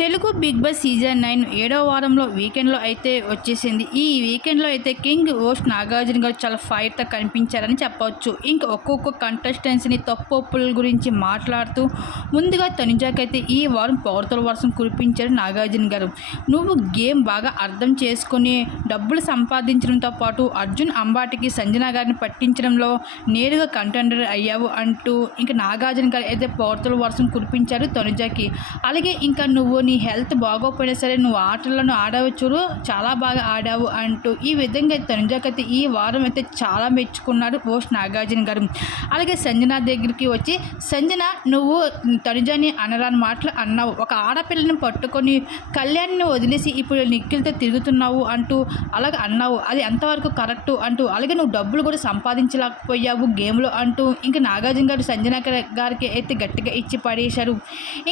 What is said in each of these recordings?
Telugu Bigg Boss season nine ఏడో వారంలో వీకెండ్లో అయితే వచ్చేసింది. ఈ వీకెండ్లో అయితే కింగ్ ఓస్ట్ నాగార్జున గారు చాలా ఫైర్తో కనిపించారని చెప్పవచ్చు ఇంకా ఒక్కొక్క కంటెస్టెంట్స్ని తప్పొప్పుల గురించి మాట్లాడుతూ ముందుగా తనుజాకైతే ఈ వారం పౌరతల వర్షం కురిపించారు నాగార్జున గారు. నువ్వు గేమ్ బాగా అర్థం చేసుకుని డబ్బులు సంపాదించడంతో పాటు అర్జున్ అంబాటికి సంజన గారిని పట్టించడంలో నేరుగా కంటెండర్ అయ్యావు అంటూ ఇంక నాగార్జున గారు అయితే పౌరతల వర్షం కురిపించారు తనుజాకి. అలాగే ఇంకా నువ్వు నీ హెల్త్ బాగోకపోయినా సరే నువ్వు ఆటలను ఆడావు చూడు చాలా బాగా ఆడావు అంటూ ఈ విధంగా తనుజాకైతే ఈ వారం అయితే చాలా మెచ్చుకున్నారు పోస్ట్ నాగార్జున గారు. అలాగే సంజన దగ్గరికి వచ్చి సంజన నువ్వు తనుజాని అనరాని మాటలు అన్నావు. ఒక ఆడపిల్లని పట్టుకొని కళ్యాణ్ని వదిలేసి ఇప్పుడు నిఖిల్తో తిరుగుతున్నావు అంటూ అలాగే అన్నావు. అది ఎంతవరకు కరెక్టు అంటూ అలాగే నువ్వు డబ్బులు కూడా సంపాదించలేకపోయావు గేమ్లో అంటూ ఇంకా నాగార్జున గారు సంజన గారికి అయితే గట్టిగా ఇచ్చి పడేశారు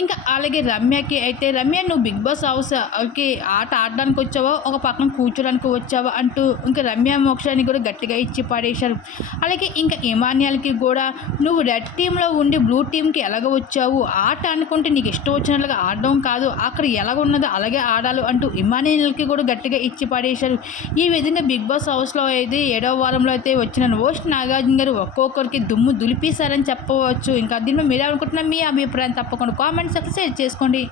ఇంకా అలాగే రమ్యకి అయితే రమ్య నువ్వు బిగ్ బాస్ హౌస్కి ఆట ఆడడానికి వచ్చావో? ఒక పక్కన కూర్చోడానికి వచ్చావా? అంటూ ఇంకా రమ్య మోక్షాన్ని కూడా గట్టిగా ఇచ్చి పడేశారు. అలాగే ఇంకా ఇమాన్యాలకి కూడా నువ్వు రెడ్ టీంలో ఉండి బ్లూ టీంకి ఎలాగ వచ్చావు? ఆట అనుకుంటే నీకు ఇష్టం వచ్చినట్లుగా ఆడడం కాదు. అక్కడ ఎలాగ ఉన్నదో అలాగే ఆడాలి అంటూ ఇమాన్యాలకి కూడా గట్టిగా ఇచ్చి పడేశారు. ఈ విధంగా బిగ్ బాస్ హౌస్లో అయితే ఏడవ వారంలో అయితే వచ్చిన ఓస్ట్ నాగార్జున గారు ఒక్కొక్కరికి దుమ్ము దులిపేశారని చెప్పవచ్చు. ఇంకా దీనిలో మీరు అనుకుంటున్న మీ అభిప్రాయం తప్పకుండా కామెంట్ సెక్షన్ షేర్ చేసుకోండి.